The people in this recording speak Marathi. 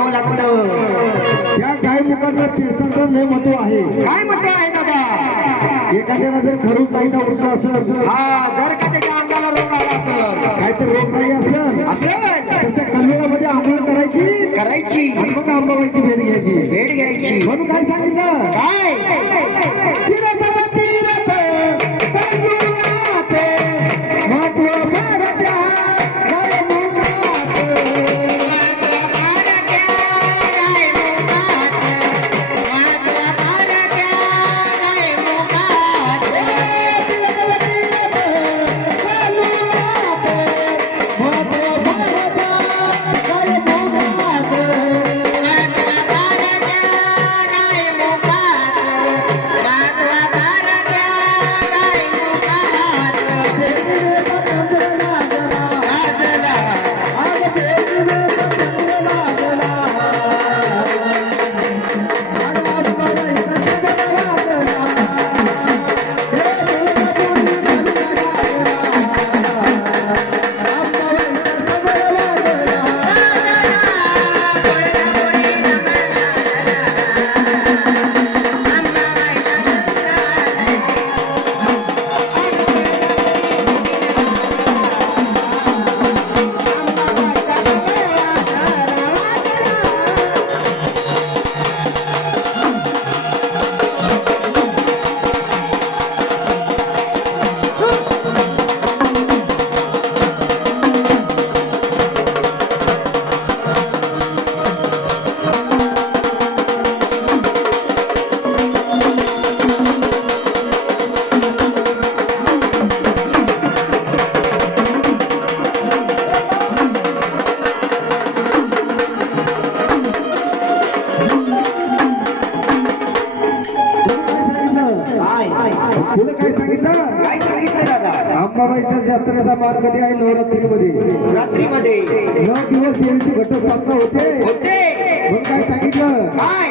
जावं लागतं. त्या गायमुखाचं तीर्थंकर लय महत्व आहे. काय म्हणतो आहे दादा? एखाद्याला जर खरून जायला उठलं असेल, हा जर का त्याच्या अंगाला रोग आला असेल, काय तर रोग नाही असेल तर त्या कन्वेळामध्ये आंघोळ करायची आणि मग अंबाबाईची भेट घ्यायची. म्हणून काय सांगितलं? काय तीरथ कन्मुखात महत्व भारत्या गायमुखात. पुढे काय सांगितलं? काय सांगितलं दादा? अंबाबाईच्या जत्रेचा मान कधी आहे? नवरात्रीमध्ये. रात्रीमध्ये 9 दिवस देवीची घटस्थापना होते. होते. म्हणून काय सांगितलं? काय